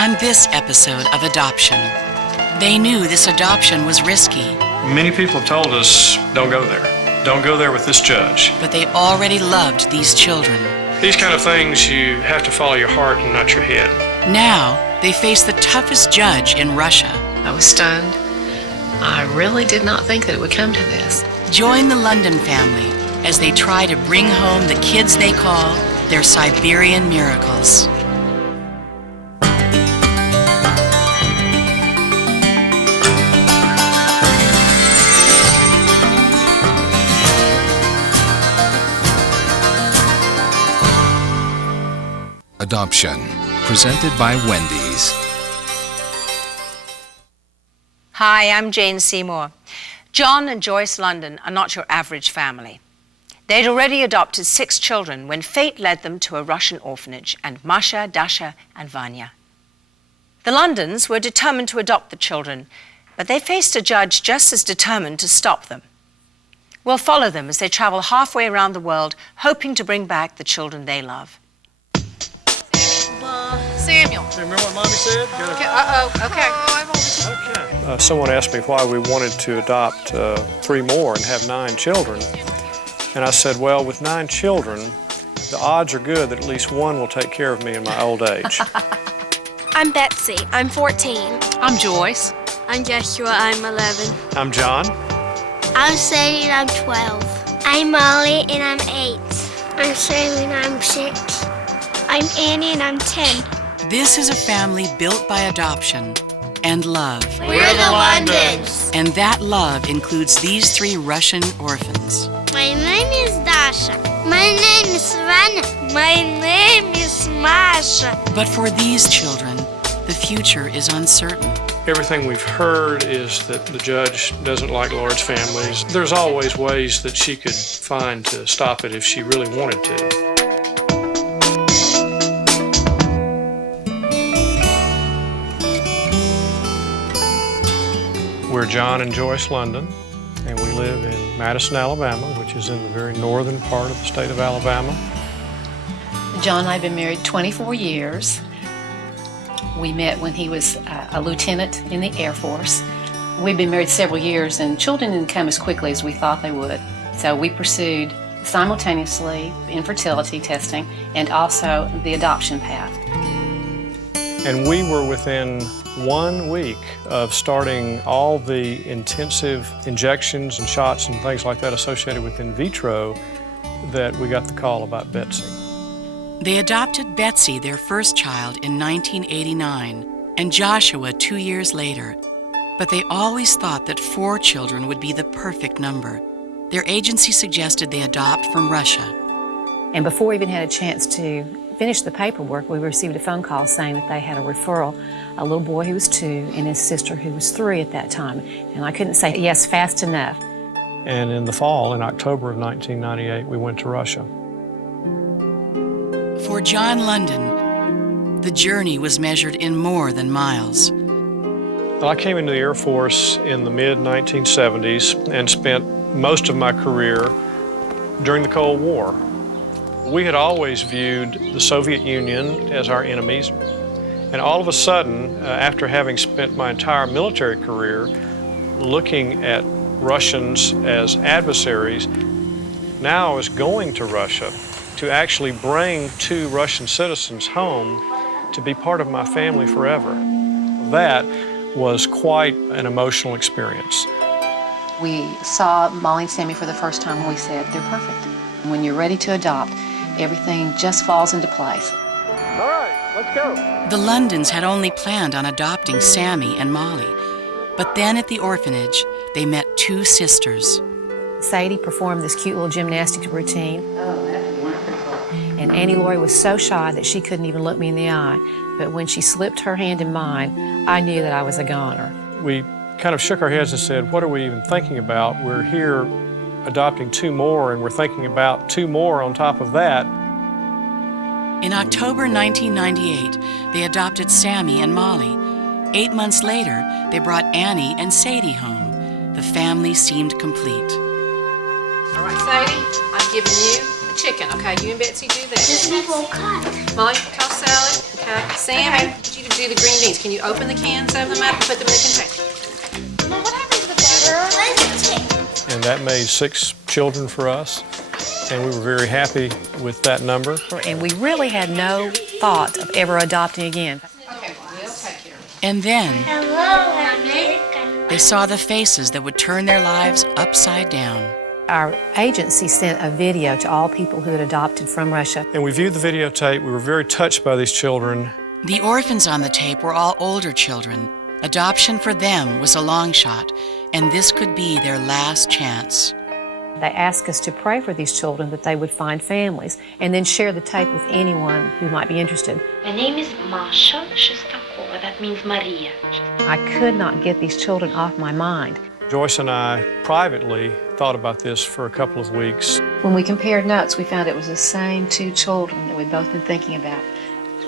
On this episode of Adoption, they knew this adoption was risky. Many people have told us, don't go there. Don't go there with this judge. But they already loved these children. These kind of things, you have to follow your heart and not your head. Now, they face the toughest judge in Russia. I was stunned. I really did not think that it would come to this. Join the London family as they try to bring home the kids they call their Siberian Miracles. Adoption, presented by Wendy's. Hi, I'm Jane Seymour. John and Joyce London are not your average family. They'd already adopted 6 children when fate led them to a Russian orphanage, and Masha, Dasha, and Vanya. The Londons were determined to adopt the children, but they faced a judge just as determined to stop them. We'll follow them as they travel halfway around the world, hoping to bring back the children they love. Samuel. Remember what Mommy said? Okay. Someone asked me why we wanted to adopt 3 more and have 9 children. And I said, well, with 9 children, the odds are good that at least one will take care of me in my old age. I'm Betsy. I'm 14. I'm Joyce. I'm Joshua. I'm 11. I'm John. I'm Sadie and I'm 12. I'm Molly and I'm 8. I'm Shirley and I'm 6. I'm Annie and I'm 10. This is a family built by adoption and love. We're the Londons. And that love includes these 3 Russian orphans. My name is Dasha. My name is Vanya. My name is Masha. But for these children, the future is uncertain. Everything we've heard is that the judge doesn't like large families. There's always ways that she could find to stop it if she really wanted to. We're John and Joyce London, and we live in Madison, Alabama, which is in the very northern part of the state of Alabama. John and I have been married 24 years. We met when he was a lieutenant in the Air Force. We've been married several years, and children didn't come as quickly as we thought they would. So we pursued simultaneously infertility testing and also the adoption path. And we were within 1 week of starting all the intensive injections and shots and things like that associated with in vitro that we got the call about Betsy. They adopted Betsy, their first child, in 1989, and Joshua 2 years later. But they always thought that 4 children would be the perfect number. Their agency suggested they adopt from Russia. And before we even had a chance to finish the paperwork, we received a phone call saying that they had a referral, a little boy who was 2 and his sister who was 3 at that time. And I couldn't say yes fast enough. And in the fall, in October of 1998, we went to Russia. For John London, the journey was measured in more than miles. Well, I came into the Air Force in the mid-1970s and spent most of my career during the Cold War. We had always viewed the Soviet Union as our enemies, and all of a sudden, after having spent my entire military career looking at Russians as adversaries, now I was going to Russia to actually bring 2 Russian citizens home to be part of my family forever. That was quite an emotional experience. We saw Molly and Sammy for the first time and we said, they're perfect. When you're ready to adopt, everything just falls into place. All right, let's go. The Londons had only planned on adopting Sammy and Molly, but then at the orphanage, they met 2 sisters. Sadie performed this cute little gymnastics routine. Oh, that's wonderful. And Annie Laurie was so shy that she couldn't even look me in the eye. But when she slipped her hand in mine, I knew that I was a goner. We kind of shook our heads and said, what are we even thinking about? We're here adopting 2 more, and we're thinking about 2 more on top of that. In October 1998, they adopted Sammy and Molly. 8 months later, they brought Annie and Sadie home. The family seemed complete. All right, Sadie, I'm giving you a chicken, okay? You and Betsy do that. This people cut. Molly, toss salad. Okay. Sam, I need you to do the green beans. Can you open the cans of them up and put them in the container? Mom, what happens to the butter? And that made 6 children for us, and we were very happy with that number. And we really had no thought of ever adopting again. Okay, we'll take care of it. And then Hello, America. they saw the faces that would turn their lives upside down. Our agency sent a video to all people who had adopted from Russia. And we viewed the videotape. We were very touched by these children. The orphans on the tape were all older children. Adoption for them was a long shot, and this could be their last chance. They asked us to pray for these children that they would find families and then share the tape with anyone who might be interested. My name is Masha Shestakova. That means Maria. I could not get these children off my mind. Joyce and I privately thought about this for a couple of weeks. When we compared notes, we found it was the same 2 children that we'd both been thinking about.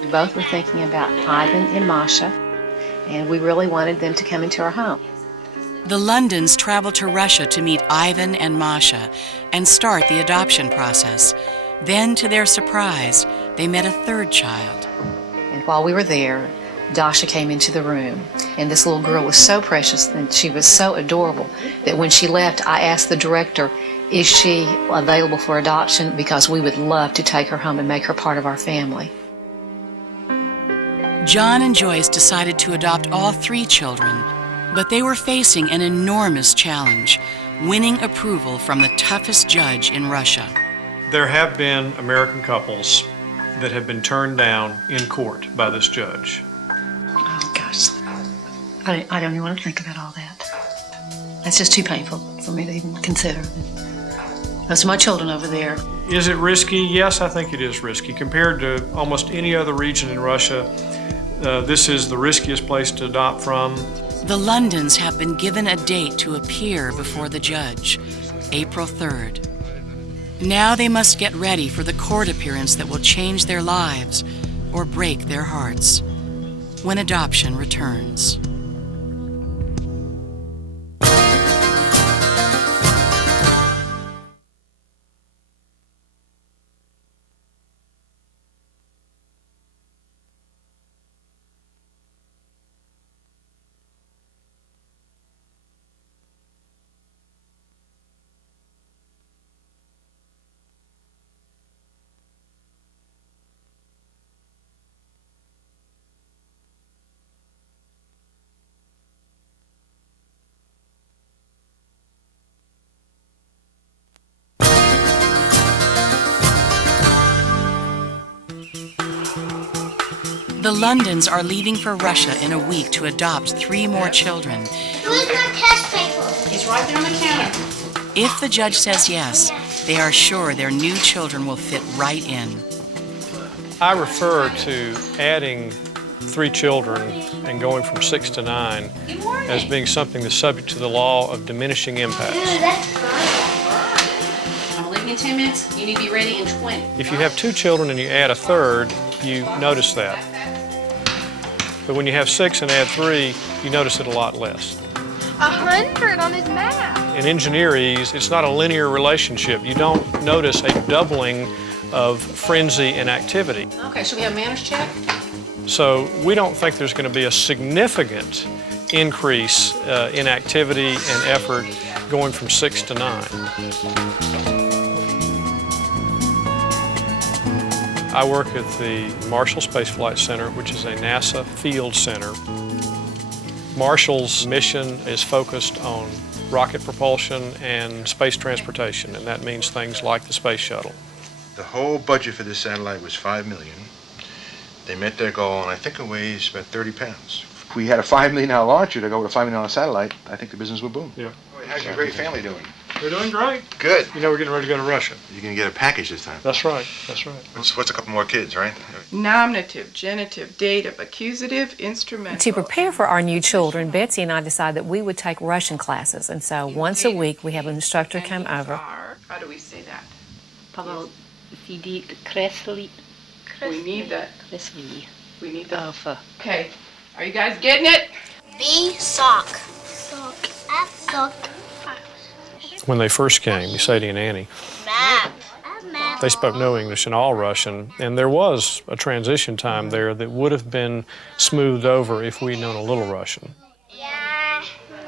We both were thinking about Ivan and Masha, and we really wanted them to come into our home. The Londons traveled to Russia to meet Ivan and Masha and start the adoption process. Then, to their surprise, they met a 3rd child. And while we were there, Dasha came into the room, and this little girl was so precious and she was so adorable that when she left, I asked the director, is she available for adoption? Because we would love to take her home and make her part of our family. John and Joyce decided to adopt all 3 children, but they were facing an enormous challenge, winning approval from the toughest judge in Russia. There have been American couples that have been turned down in court by this judge. Oh, gosh. I don't even want to think about all that. That's just too painful for me to even consider. Those are my children over there. Is it risky? Yes, I think it is risky. Compared to almost any other region in Russia, this is the riskiest place to adopt from. The Londons have been given a date to appear before the judge, April 3rd. Now they must get ready for the court appearance that will change their lives or break their hearts when adoption returns. The Londons are leaving for Russia in a week to adopt 3 more children. Where's my test paper? It's right there on the counter. If the judge says yes, they are sure their new children will fit right in. I refer to adding 3 children and going from 6 to 9 as being something that's subject to the law of diminishing impacts. That's fine. I'm leaving in 10 minutes. You need to be ready in 20. If you have 2 children and you add a 3rd, you notice that. But when you have 6 and add 3, you notice it a lot less. 100 on his map. In engineerese, it's not a linear relationship. You don't notice a doubling of frenzy and activity. Okay, should we have manners check? So we don't think there's going to be a significant increase in activity and effort going from 6 to 9. I work at the Marshall Space Flight Center, which is a NASA field center. Marshall's mission is focused on rocket propulsion and space transportation, and that means things like the space shuttle. The whole budget for this satellite was $5 million. They met their goal, and I think it weighs about 30 pounds. If we had a $5 million launcher to go with a $5 million satellite, I think the business would boom. Yeah. How's your great family doing? They're doing great. Good. You know, we're getting ready to go to Russia. You're going to get a package this time. That's right. That's right. What's a couple more kids, right? Nominative, genitive, dative, accusative, instrumental. To prepare for our new children, Betsy and I decided that we would take Russian classes. And so once a week, we have an instructor come over. How do we say that? Pavel, CD, Kresli. We need that. Kresli. We need that. Alpha. Okay. Are you guys getting it? B, sock. Sock. F, sock. When they first came, you say to Aunt Annie, Map. They spoke no English and all Russian, and there was a transition time there that would have been smoothed over if we'd known a little Russian. Yeah,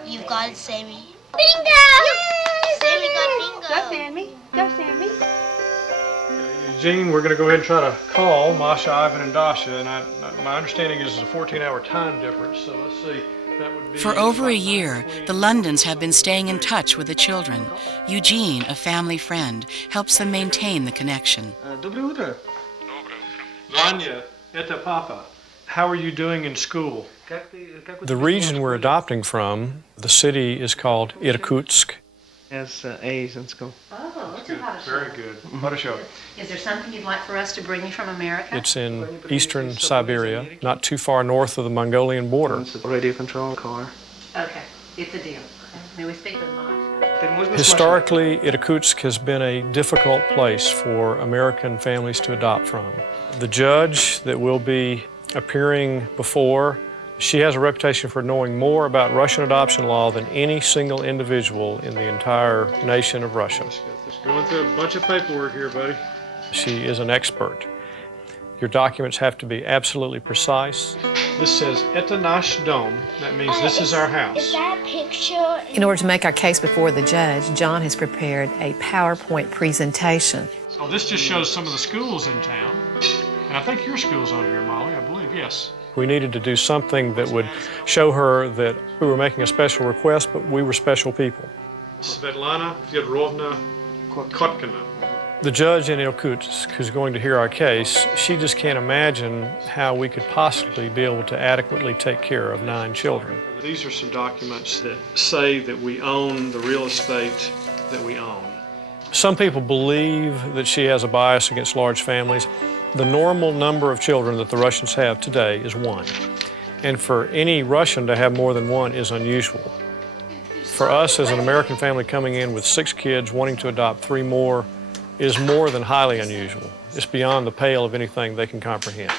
you've got it, Sammy. Bingo! Yay! Sammy got bingo. Go, Sammy. Go, Sammy. Eugene, we're going to go ahead and try to call Masha, Ivan, and Dasha, and my understanding is it's a 14-hour time difference, so let's see. That would be For over a year, the Londons have been staying in touch with the children. Eugene, a family friend, helps them maintain the connection. Доброе утро. Vanya, это Papa. How are you doing in school? The region we're adopting from, the city is called Irkutsk. Has A's in school. Oh, Good. Very good. Хорошо. Is there something you'd like for us to bring you from America? It's in eastern Siberia, not too far north of the Mongolian border. It's a radio control car. Okay, it's a deal. May we speak with Masha? Historically, Irkutsk has been a difficult place for American families to adopt from. The judge that will be appearing before, she has a reputation for knowing more about Russian adoption law than any single individual in the entire nation of Russia. Going through a bunch of paperwork here, buddy. She is an expert. Your documents have to be absolutely precise. This says, "Это наш дом." That means this is our house. Is that a picture? In order to make our case before the judge, John has prepared a PowerPoint presentation. So this just shows some of the schools in town. And I think your school's on here, Molly, I believe, yes. We needed to do something that would show her that we were making a special request, but we were special people. Svetlana Fyodorovna Kotkina. The judge in Irkutsk, who's going to hear our case, she just can't imagine how we could possibly be able to adequately take care of 9 children. These are some documents that say that we own the real estate that we own. Some people believe that she has a bias against large families. The normal number of children that the Russians have today is 1. And for any Russian to have more than 1 is unusual. For us as an American family coming in with 6 kids, wanting to adopt 3 more, is more than highly unusual. It's beyond the pale of anything they can comprehend.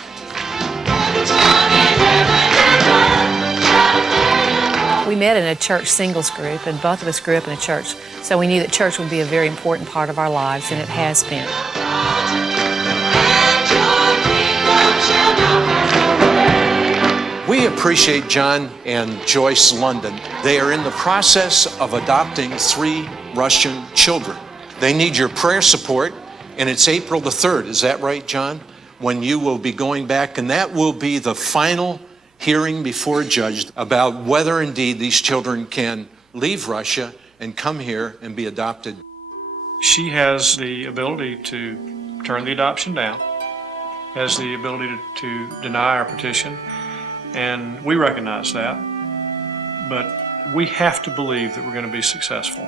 We met in a church singles group, and both of us grew up in a church, so we knew that church would be a very important part of our lives, and it has been. We appreciate John and Joyce London. They are in the process of adopting 3 Russian children. They need your prayer support, and it's April the 3rd, is that right, John? When you will be going back, and that will be the final hearing before a judge about whether indeed these children can leave Russia and come here and be adopted. She has the ability to turn the adoption down, has the ability to deny our petition, and we recognize that, but we have to believe that we're going to be successful.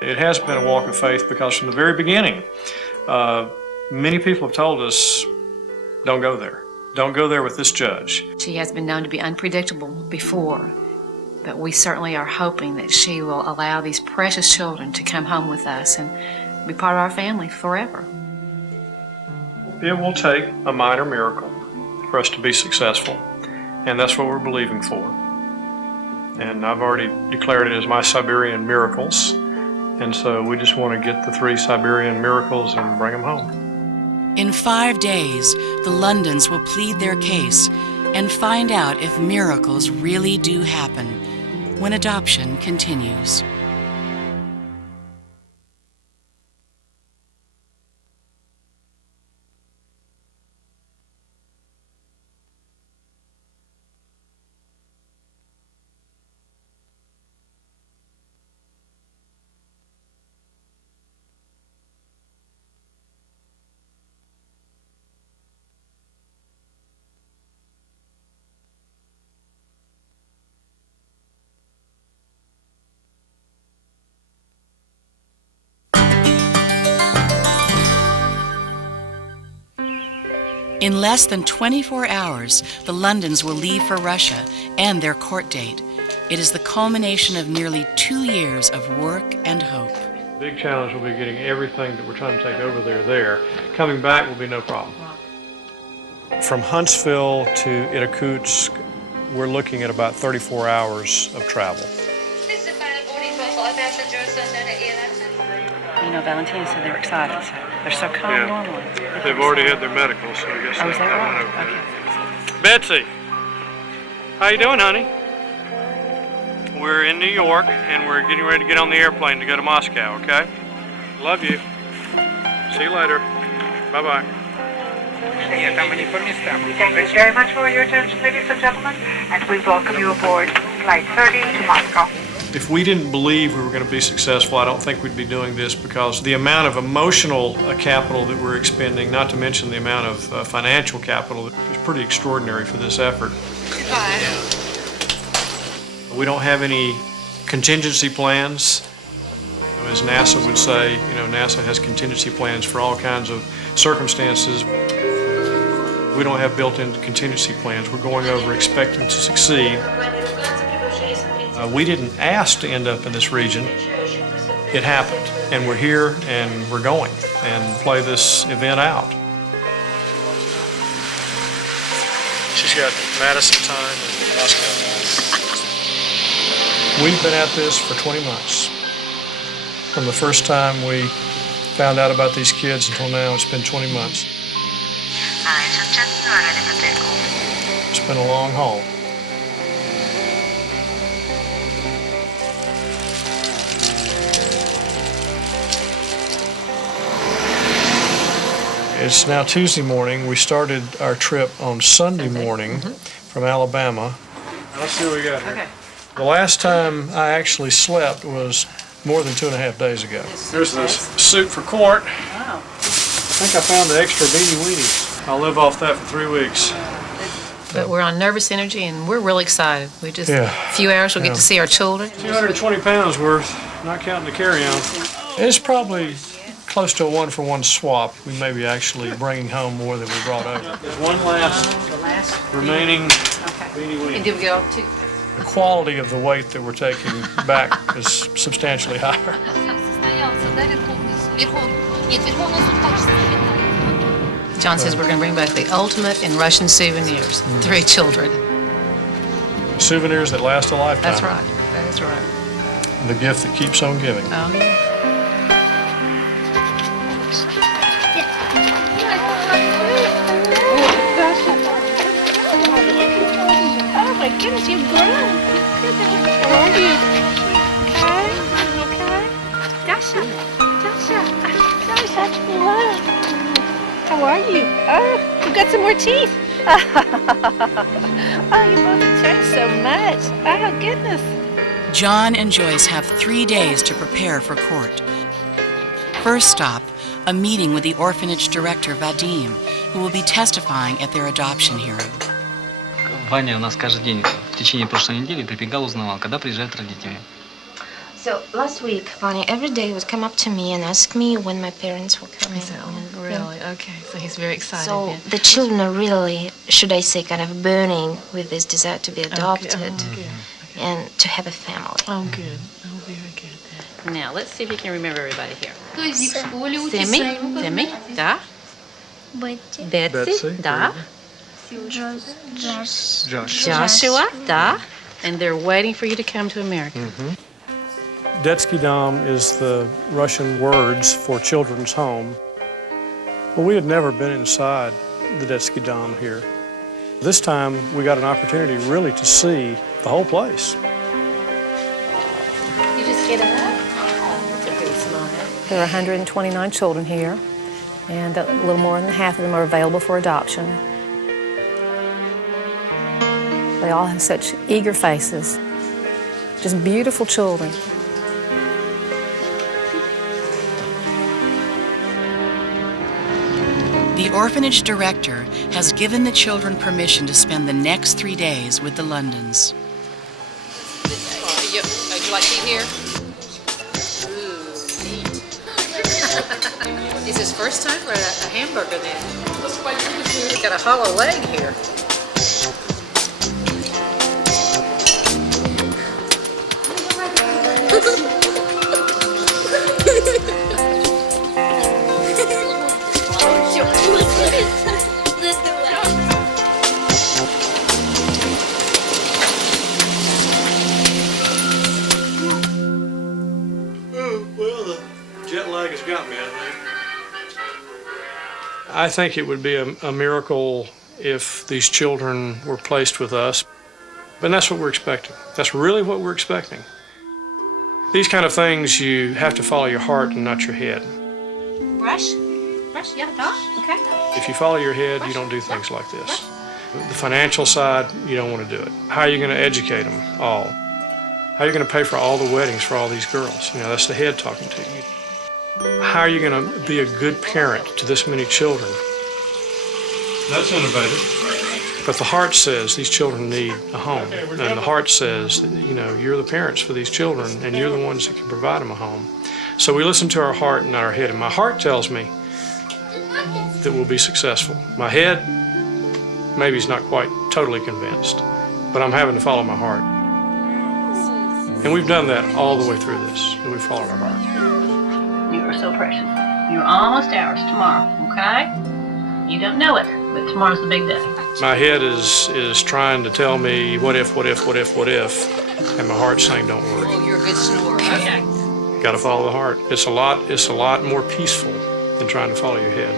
It has been a walk of faith because from the very beginning, many people have told us, don't go there. Don't go there with this judge. She has been known to be unpredictable before, but we certainly are hoping that she will allow these precious children to come home with us and be part of our family forever. It will take a minor miracle for us to be successful, and that's what we're believing for. And I've already declared it as my Siberian Miracles, and so we just want to get the 3 Siberian Miracles and bring them home. In 5 days, the Londons will plead their case and find out if miracles really do happen when adoption continues. In less than 24 hours, the Londons will leave for Russia and their court date. It is the culmination of nearly 2 years of work and hope. Big challenge will be getting everything that we're trying to take over there. Coming back will be no problem. From Huntsville to Irkutsk, we're looking at about 34 hours of travel. You know, Valentina said they were excited. So they're so calm normally. They've already had their medicals, so I guess Oh, is that went right? over Okay. it. Betsy, how you doing, honey? We're in New York, and we're getting ready to get on the airplane to go to Moscow, okay? Love you. See you later. Bye-bye. Thank you very much for your attention, ladies and gentlemen, and we welcome you aboard Flight 30 to Moscow. If we didn't believe we were going to be successful, I don't think we'd be doing this, because the amount of emotional capital that we're expending, not to mention the amount of financial capital, is pretty extraordinary for this effort. We don't have any contingency plans. As NASA would say, you know, NASA has contingency plans for all kinds of circumstances. We don't have built-in contingency plans. We're going over expecting to succeed. We didn't ask to end up in this region. It happened, and we're here, and we're going, and play this event out. She's got Madison time and Moscow time. We've been at this for 20 months. From the first time we found out about these kids until now, it's been 20 months. It's been a long haul. It's now Tuesday morning. We started our trip on Sunday morning from Alabama. Let's see what we got here. Okay. The last time I actually slept was more than 2.5 days ago. Here's this suit for court. Wow. I think I found the extra beanie weenies. I'll live off that for 3 weeks. But we're on nervous energy, and we're really excited. We just, Yeah. a few hours, we'll get to see our children. 220 pounds worth, not counting the carry-on. It's probably close to a one-for-one swap. We may be actually bringing home more than we brought over. There's one last remaining beanie weenie. And did we get all two? The quality of the weight that we're taking back is substantially higher. John says we're going to bring back the ultimate in Russian souvenirs. 3 children. Souvenirs that last a lifetime. That's right. That's right. The gift that keeps on giving. Oh, yeah. Oh my goodness, you've grown. How are you? Okay? Dasha. Hello. How are you? Oh, you've got some more teeth. Oh, you both have changed so much. Oh, goodness. John and Joyce have 3 days to prepare for court. First stop, a meeting with the orphanage director, Vadim, who will be testifying at their adoption hearing. Ваня у нас каждый день в течение прошлой недели прибегал, узнавал, когда приезжают родители. So last week, Vanya every day would come up to me and ask me when my parents were coming. Really? Okay. So he's very excited. So then. the children are really, should I say, kind of burning with this desire to be adopted and to have a family. Oh, good. Oh, very good. Now, let's see if you can remember everybody here. Semi, да. Betsy, да. Joshua, да. And they're waiting for you to come to America. Детский дом is the Russian words for children's home. Well, we had never been inside the Детский дом here. This time, we got an opportunity really to see the whole place. You just get up. That's a pretty smile. There are 129 children here, and a little more than half of them are available for adoption. They all have such eager faces, just beautiful children. The orphanage director has given the children permission to spend the next 3 days with the Londons. Would you like to eat here? Ooh, neat. Is this first time or a hamburger then? It's got a hollow leg here. Well, the jet lag is I think it would be a miracle if these children were placed with us. And that's what we're expecting. That's really what we're expecting. These kind of things, you have to follow your heart and not your head. Brush? Brush? Yeah, dog? Okay. If you follow your head, you don't do things like this. The financial side, you don't want to do it. How are you going to educate them all? How are you going to pay for all the weddings for all these girls? You know, that's the head talking to you. How are you going to be a good parent to this many children? That's innovative. But the heart says these children need a home. And the heart says, you know, you're the parents for these children and you're the ones that can provide them a home. So we listen to our heart and not our head. And my heart tells me that we'll be successful. My head maybe is not quite totally convinced, but I'm having to follow my heart. And we've done that all the way through this, that we followed our heart. You are so precious. You're almost ours tomorrow, okay? You don't know it, but tomorrow's the big day. My head is trying to tell me what if, and my heart's saying don't worry. Oh, you're a good snorer. Okay. Got to follow the heart. It's a lot more peaceful than trying to follow your head.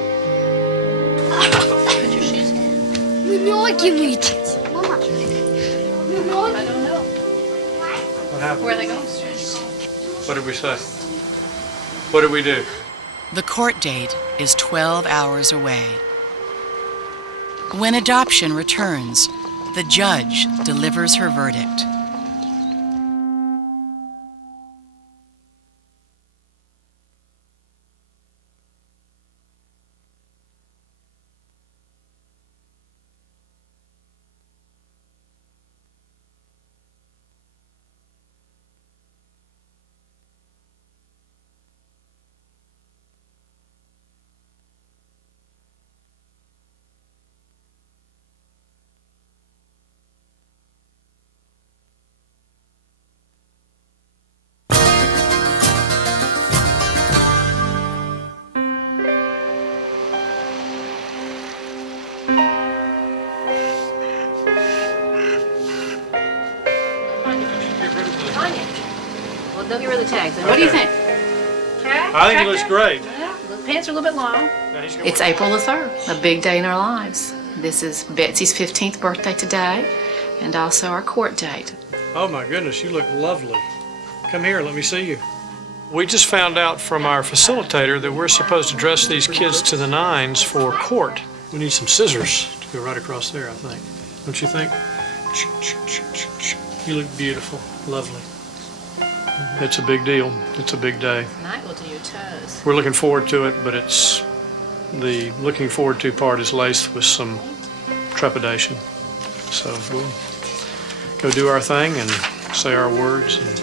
Put your shoes on. Ноги мыть. I don't know. What happened? Where are they going? What did we say? What did we do? The court date is 12 hours away. When adoption returns, the judge delivers her verdict. Well, they'll get rid of the tags. What do you think? I think it looks great. Yeah, the pants are a little bit long. It's April the 3rd, a big day in our lives. This is Betsy's 15th birthday today, and also our court date. Oh my goodness, you look lovely. Come here, let me see you. We just found out from our facilitator that we're supposed to dress these kids to the nines for court. We need some scissors to go right across there, I think. Don't you think? You look beautiful, lovely. It's a big deal. It's a big day. Might go to your toes. We're looking forward to it, but it's the looking forward to part is laced with some trepidation. So we'll go do our thing and say our words and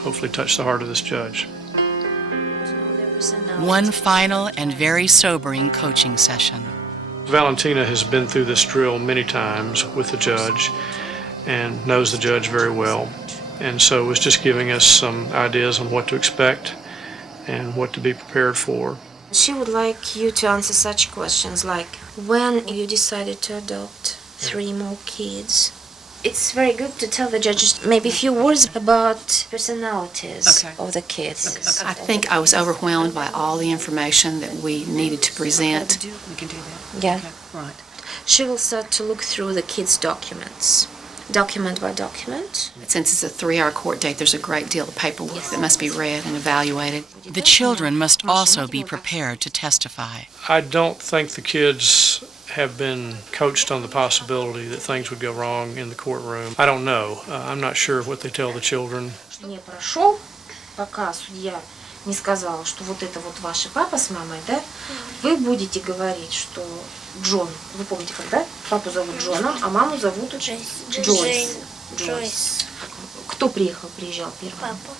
hopefully touch the heart of this judge. One final and very sobering coaching session. Valentina has been through this drill many times with the judge and knows the judge very well. And so was just giving us some ideas on what to expect and what to be prepared for. She would like you to answer such questions like when you decided to adopt 3 more kids. It's very good to tell the judges maybe a few words about personalities of the kids. I think I was overwhelmed by all the information that we needed to present. We can do that. Yeah. Okay. Right. She will start to look through the kids' documents, document by document. Since it's a 3-hour court date, there's a great deal of paperwork that must be read and evaluated. The children must also be prepared to testify. I don't think the kids have been coached on the possibility that things would go wrong in the courtroom. I don't know. I'm not sure what they tell the children. Не прошел, пока судья не сказала, что вот это вот ваши папа с мамой, да? Вы будете говорить, что Джон, вы помните, когда папу зовут Джоном, а маму зовут Джойс. Кто приехал, приезжал первым? Папа.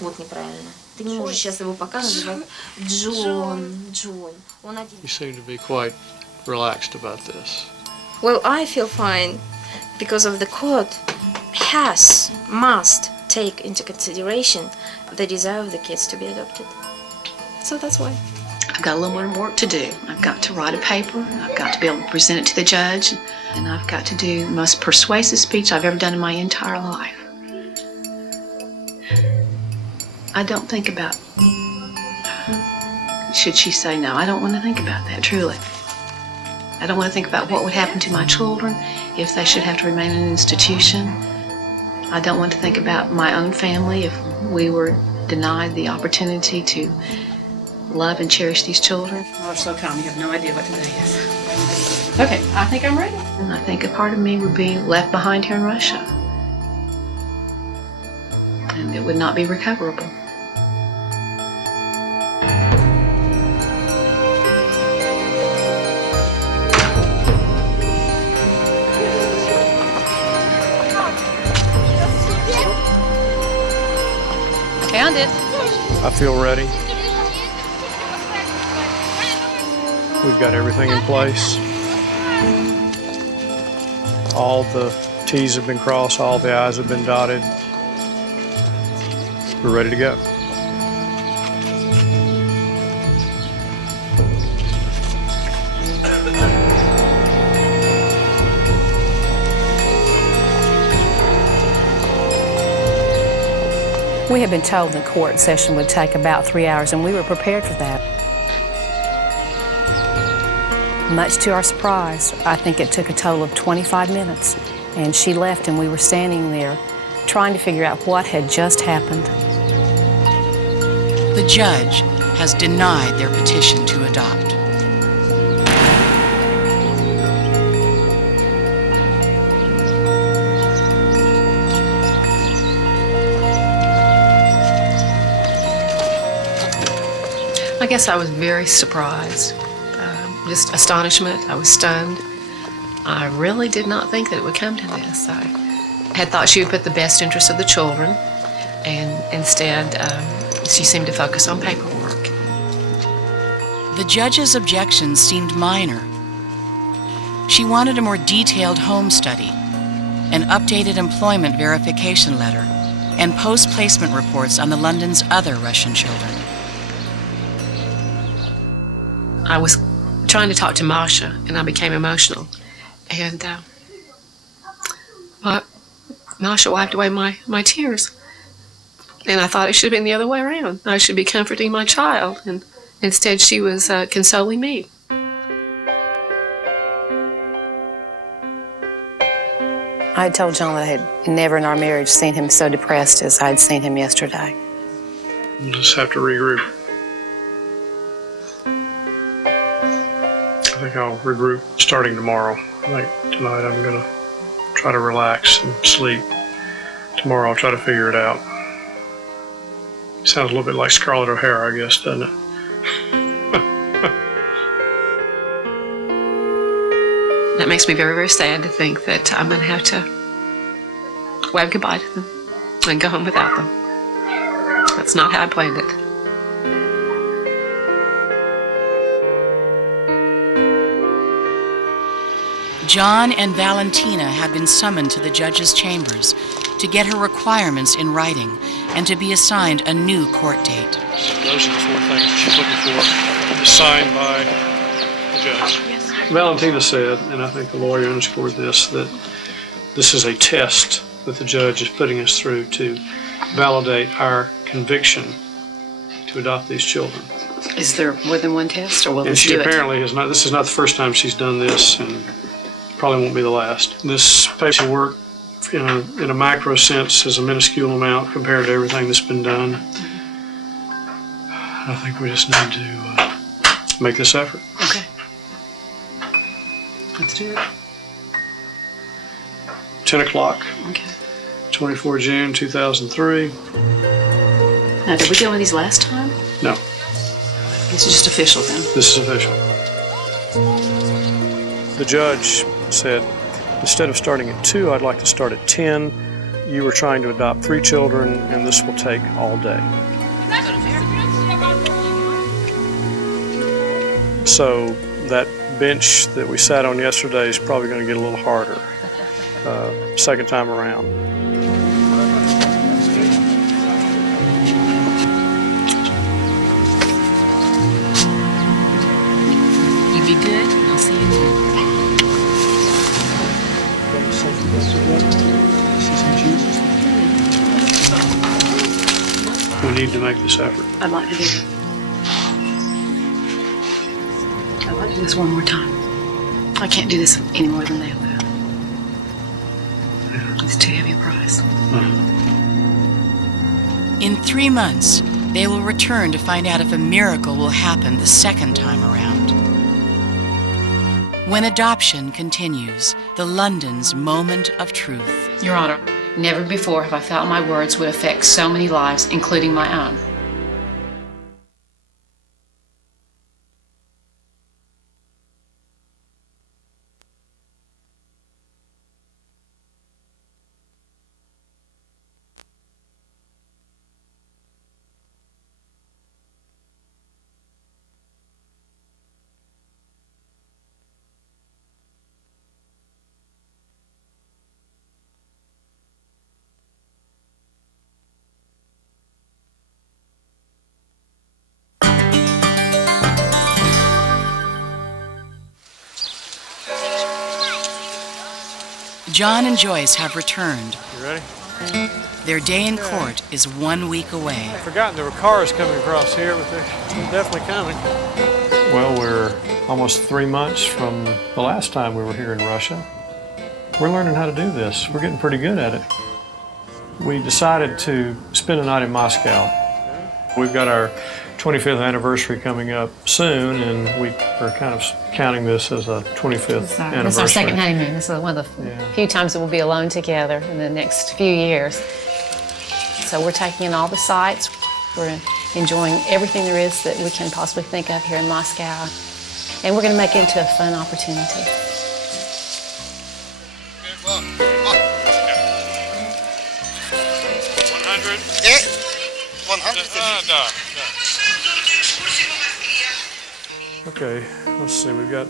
Вот неправильно. Ты не можешь сейчас его пока называть Джон. Он один. You seem to be quite relaxed about this. Well, I feel fine because of the court must take into consideration the desire of the kids to be adopted. So that's why. I've got a little more work to do. I've got to write a paper, I've got to be able to present it to the judge, and I've got to do the most persuasive speech I've ever done in my entire life. I don't think about should she say no? I don't want to think about that, truly. I don't want to think about what would happen to my children if they should have to remain in an institution. I don't want to think about my own family if we were denied the opportunity to love and cherish these children. Oh, so calm. You have no idea what today is. Okay, I think I'm ready. And I think a part of me would be left behind here in Russia. And it would not be recoverable. Found it. I feel ready. We've got everything in place. All the T's have been crossed, all the I's have been dotted. We're ready to go. We had been told the court session would take about 3 hours, and we were prepared for that. Much to our surprise, I think it took a total of 25 minutes, and she left and we were standing there trying to figure out what had just happened. The judge has denied their petition to adopt. I guess I was very surprised. Just astonishment. I was stunned. I really did not think that it would come to this. I had thought she would put the best interests of the children, and instead she seemed to focus on paperwork. The judge's objections seemed minor. She wanted a more detailed home study, an updated employment verification letter, and post-placement reports on the London's other Russian children. I was trying to talk to Masha, and I became emotional. And Masha wiped away my tears. And I thought it should have been the other way around. I should be comforting my child, and instead she was consoling me. I had told John that I had never in our marriage seen him so depressed as I had seen him yesterday. We'll just have to regroup. I think I'll regroup starting tomorrow. I think tonight I'm going to try to relax and sleep. Tomorrow I'll try to figure it out. Sounds a little bit like Scarlett O'Hara, I guess, doesn't it? That makes me very, very sad to think that I'm going to have to wave goodbye to them and go home without them. That's not how I planned it. John and Valentina had been summoned to the judge's chambers to get her requirements in writing and to be assigned a new court date. Those are the 4 things she's looking for, signed by the judge. Yes. Valentina said, and I think the lawyer underscored this, that this is a test that the judge is putting us through to validate our conviction to adopt these children. Is there more than one test, or will And this she do apparently has not, this is not the first time she's done this, and probably won't be the last. This paperwork, in a macro sense, is a minuscule amount compared to everything that's been done. I think we just need to make this effort. Okay. Let's do it. 10 o'clock, Okay. 24 June 2003. Now, did we get one of these last time? No, This is just official then. this is official. The judge said, instead of starting at 2, I'd like to start at 10. You were trying to adopt 3 children, and this will take all day. So that bench that we sat on yesterday is probably going to get a little harder second time around. You be good, and I'll see you then. We need to make this effort. I'd like to do that. do this one more time. I can't do this any more than they will. It's too heavy a price. In 3 months, they will return to find out if a miracle will happen the second time around. When adoption continues, the London's moment of truth. Your Honor, never before have I felt my words would affect so many lives, including my own. John and Joyce have returned. You ready? Their day in court is 1 week away. I'd forgotten there were cars coming across here, but they're definitely coming. Well, we're almost 3 months from the last time we were here in Russia. We're learning how to do this. We're getting pretty good at it. We decided to spend a night in Moscow. We've got our 25th anniversary coming up soon, and we are kind of counting this as a 25th anniversary. It's our second honeymoon. This is one of the few times that we'll be alone together in the next few years. So we're taking in all the sights. We're enjoying everything there is that we can possibly think of here in Moscow. And we're going to make it into a fun opportunity. 100. Okay, let's see, we've got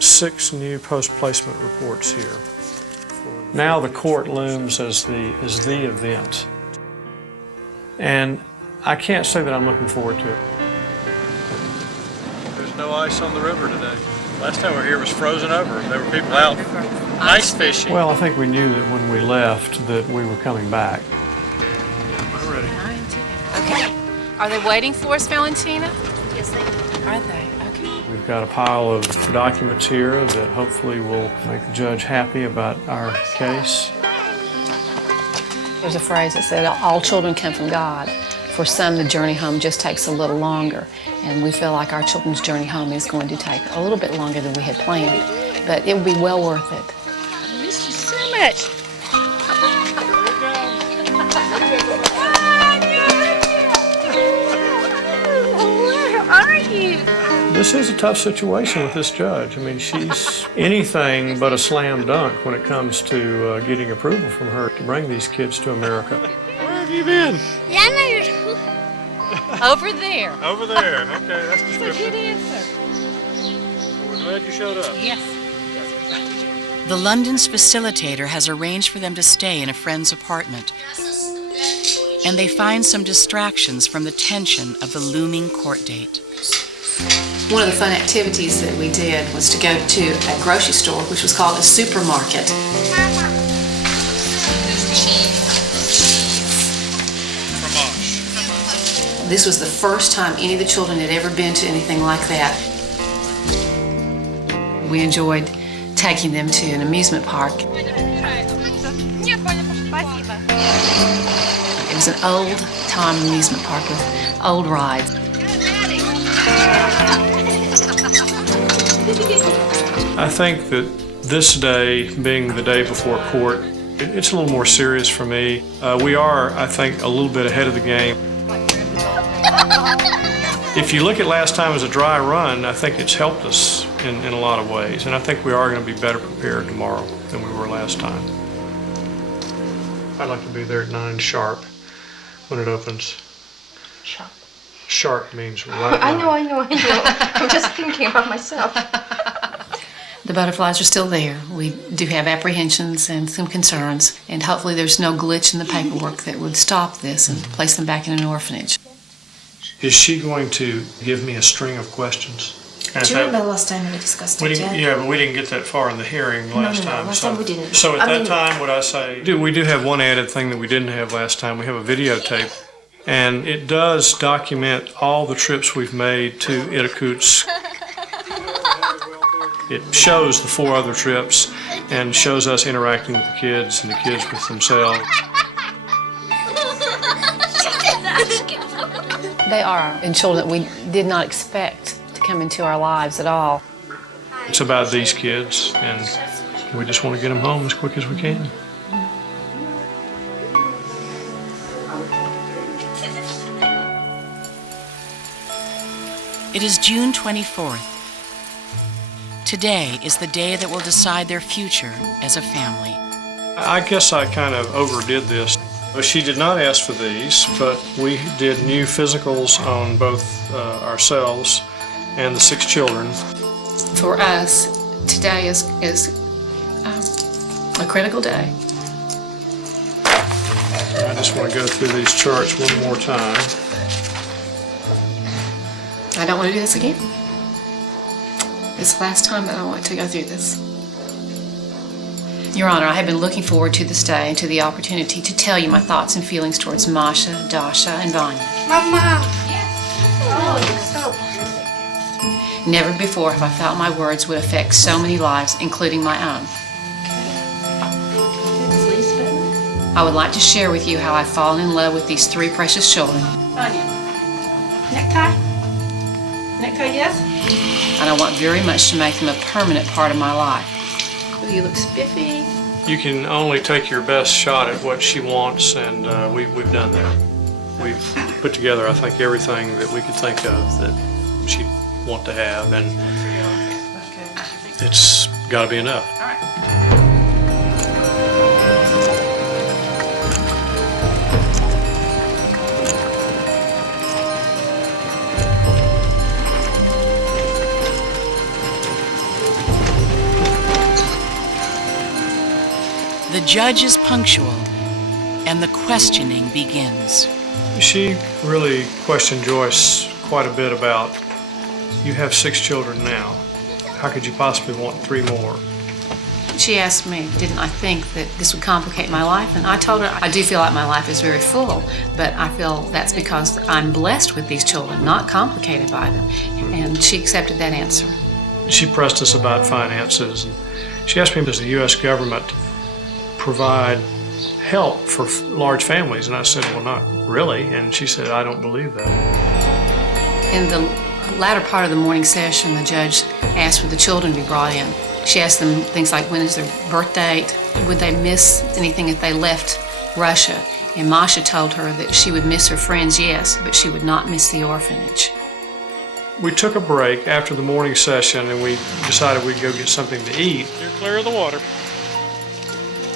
6 new post-placement reports here. Now the court looms as the event. And I can't say that I'm looking forward to it. There's no ice on the river today. Last time we were here it was frozen over. There were people out ice fishing. Well, I think we knew that when we left that we were coming back. We're ready. Okay. Are they waiting for us, Valentina? Yes, they are. Are they? Okay. We've got a pile of documents here that hopefully will make the judge happy about our case. There's a phrase that said, all children come from God. For some, the journey home just takes a little longer, and we feel like our children's journey home is going to take a little bit longer than we had planned, but it will be well worth it. I missed you so much. This is a tough situation with this judge. I mean, she's anything but a slam dunk when it comes to getting approval from her to bring these kids to America. Where have you been? Over there. Over there. Okay, that's the That's a good answer. We're glad you showed up. Yes. The London's facilitator has arranged for them to stay in a friend's apartment, and they find some distractions from the tension of the looming court date. One of the fun activities that we did was to go to a grocery store, which was called a supermarket. This was the first time any of the children had ever been to anything like that. We enjoyed taking them to an amusement park. It was an old-time amusement park with old rides. I think that this day, being the day before court, it's a little more serious for me. We are, I think, a little bit ahead of the game. If you look at last time as a dry run, I think it's helped us in a lot of ways, and I think we are going to be better prepared tomorrow than we were last time. I'd like to be there at 9 sharp when it opens. Sharp. Sharp means right. I know. I'm just thinking about myself. The butterflies are still there. We do have apprehensions and some concerns, and hopefully there's no glitch in the paperwork that would stop this and place them back in an orphanage. Is she going to give me a string of questions? Do you remember last time we discussed it? Yeah, but we didn't get that far in the hearing last time. Last time we didn't. So at that time, would I say, we do have one added thing that we didn't have last time. We have a videotape, and it does document all the trips we've made to Irkutsk. It shows the 4 other trips and shows us interacting with the kids and the kids with themselves. They are children that we did not expect to come into our lives at all. It's about these kids, and we just want to get them home as quick as we can. It is June 24th. Today is the day that will decide their future as a family. I guess I kind of overdid this. She did not ask for these, but we did new physicals on both ourselves and the 6 children. For us, today is a critical day. I just want to go through these charts one more time. I don't want to do this again. It's the last time that I want to go through this. Your Honor, I have been looking forward to this day and to the opportunity to tell you my thoughts and feelings towards Masha, Dasha, and Vanya. Mama. Never before have I felt my words would affect so many lives, including my own. I would like to share with you how I've fallen in love with these 3 precious children. Vanya, necktie? Necktie, yes? And I want very much to make them a permanent part of my life. You look spiffy. You can only take your best shot at what she wants, and we've done that. We've put together, I think, everything that we could think of that she'd want to have, and it's got to be enough. All right. The judge is punctual, and the questioning begins. She really questioned Joyce quite a bit about, you have 6 children now. How could you possibly want 3 more? She asked me, didn't I think that this would complicate my life? And I told her, I do feel like my life is very full, but I feel that's because I'm blessed with these children, not complicated by them. And she accepted that answer. She pressed us about finances. She asked me, does the U.S. government provide help for large families? And I said, well, not really. And she said, I don't believe that. In the latter part of the morning session, the judge asked for the children to be brought in. She asked them things like, when is their birth date? Would they miss anything if they left Russia? And Masha told her that she would miss her friends, yes, but she would not miss the orphanage. We took a break after the morning session, and we decided we'd go get something to eat. You're clear of the water.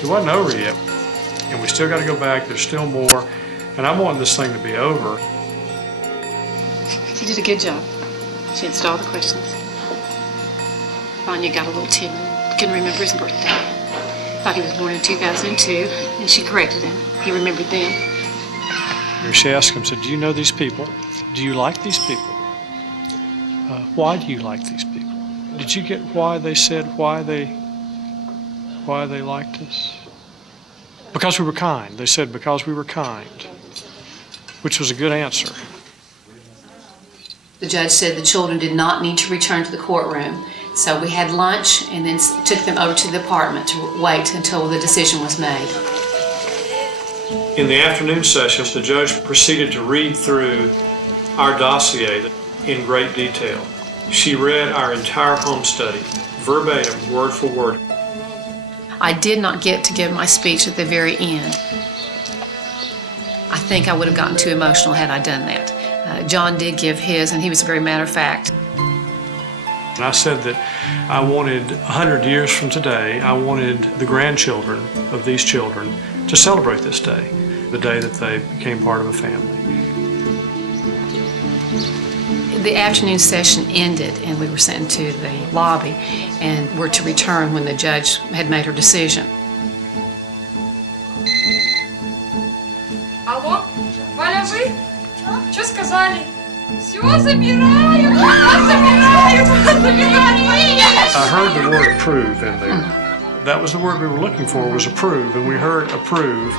It wasn't over yet, and we still got to go back. There's still more, and I want this thing to be over. She did a good job. She answered all the questions. Vanya got a little timid, couldn't remember his birthday. Thought he was born in 2002, and she corrected him. He remembered then. She asked him, said, do you know these people? Do you like these people? Why do you like these people? Did you get why they said why they liked us? Because we were kind. They said because we were kind, which was a good answer. The judge said the children did not need to return to the courtroom, so we had lunch and then took them over to the apartment to wait until the decision was made. In the afternoon session, the judge proceeded to read through our dossier in great detail. She read our entire home study, verbatim, word for word. I did not get to give my speech at the very end. I think I would have gotten too emotional had I done that. John did give his, and he was very matter of fact. And I said that I wanted 100 years from today, I wanted the grandchildren of these children to celebrate this day, the day that they became part of a family. The afternoon session ended, and we were sent to the lobby and were to return when the judge had made her decision. Алло, Валя, вы? Что сказали? Все забираю, забираю. I heard the word approve in there. That was the word we were looking for, was approve, and we heard approve.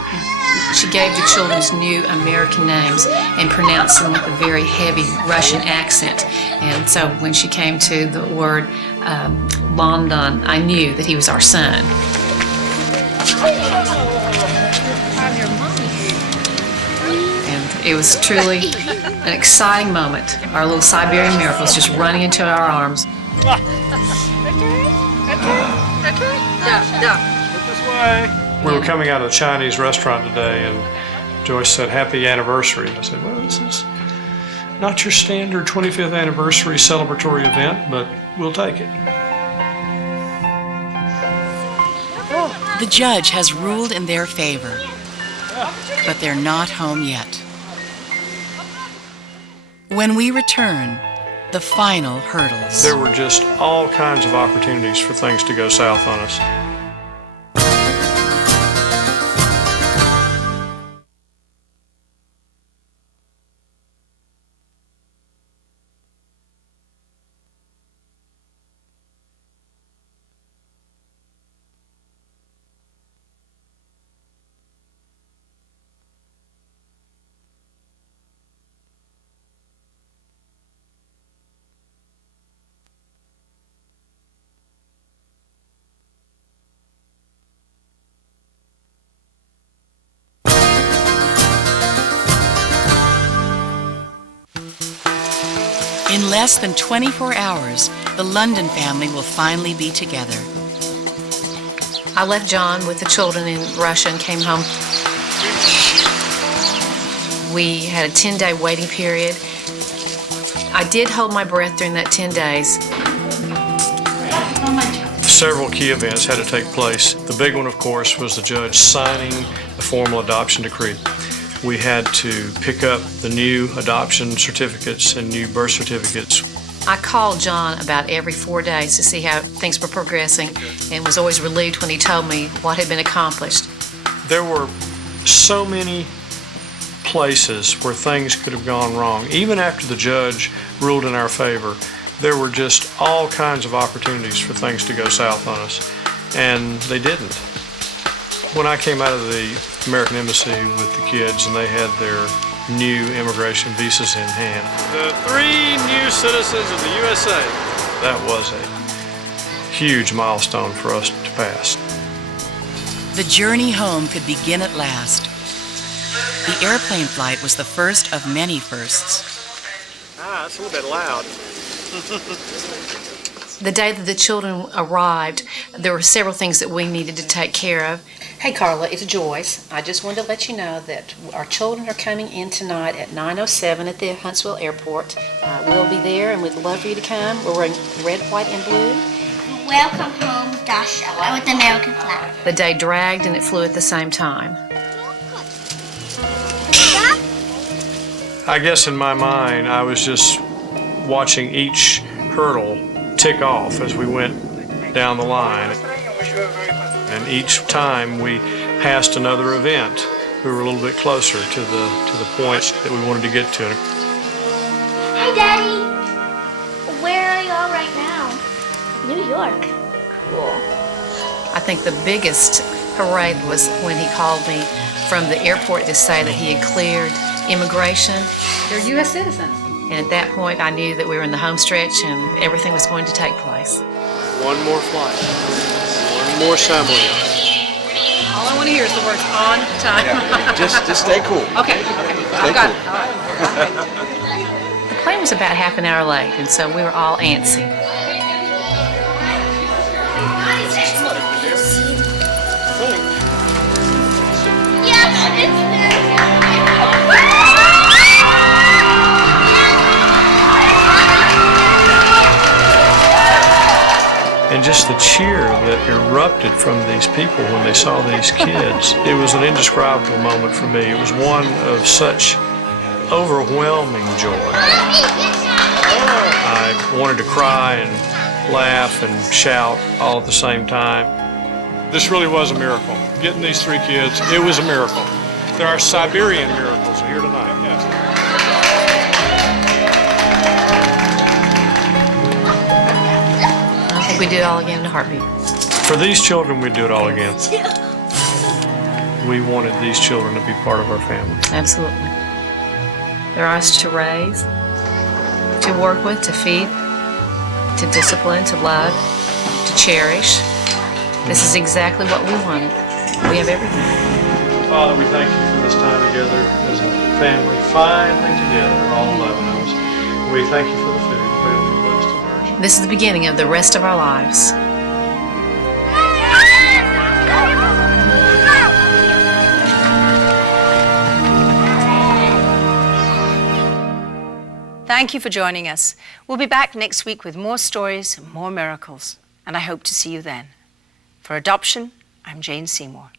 she gave the children's new American names and pronounced them with a very heavy Russian accent. And so when she came to the word London, I knew that he was our son. And it was truly an exciting moment. Our little Siberian Miracles just running into our arms. We were coming out of the Chinese restaurant today, and Joyce said, "Happy anniversary." I said, "Well, this is not your standard 25th anniversary celebratory event, but we'll take it." The judge has ruled in their favor, but they're not home yet. When we return, the final hurdles. There were just all kinds of opportunities for things to go south on us. In less than 24 hours, the London family will finally be together. I left John with the children in Russia and came home. We had a 10-day waiting period. I did hold my breath during that 10 days. Several key events had to take place. The big one, of course, was the judge signing the formal adoption decree. We had to pick up the new adoption certificates and new birth certificates. I called John about every 4 days to see how things were progressing and was always relieved when he told me what had been accomplished. There were so many places where things could have gone wrong. Even after the judge ruled in our favor, there were just all kinds of opportunities for things to go south on us, and they didn't. When I came out of the American Embassy with the kids and they had their new immigration visas in hand. The 3 new citizens of the USA. That was a huge milestone for us to pass. The journey home could begin at last. The airplane flight was the first of many firsts. It's a little bit loud. The day that the children arrived, there were several things that we needed to take care of. Hey Carla, it's Joyce. I just wanted to let you know that our children are coming in tonight at 9:07 at the Huntsville Airport. We'll be there and we'd love for you to come. We're wearing red, white, and blue. Welcome home, Dasha, with the American flag. The day dragged and it flew at the same time. I guess in my mind, I was just watching each hurdle tick off as we went down the line. And each time we passed another event, we were a little bit closer to the point that we wanted to get to. Hi, Daddy. Where are y'all right now? New York. Cool. I think the biggest parade was when he called me from the airport to say that he had cleared immigration. They're U.S. citizens. And at that point, I knew that we were in the home stretch and everything was going to take place. One more flight. One more assembly. All I want to hear is the words on time. Yeah, just stay cool. Okay. I've got it. All right. The plane was about half an hour late, and so we were all antsy. And just the cheer that erupted from these people when they saw these kids, it was an indescribable moment for me. It was one of such overwhelming joy. I wanted to cry and laugh and shout all at the same time. This really was a miracle. Getting these 3 kids, it was a miracle. There are Siberian miracles here tonight. Yes. I think we did it all again in a heartbeat. For these children, we'd do it all again. we wanted these children to be part of our family. Absolutely. They're ours to raise, to work with, to feed, to discipline, to love, to cherish. This is exactly what we wanted. We have everything. Father, we thank you for this time together as a family, finally together, all 11 of us. We thank you for the food. We pray that we bless the nourish. This is the beginning of the rest of our lives. Thank you for joining us. We'll be back next week with more stories and more miracles, and I hope to see you then. For Adoption, I'm Jane Seymour.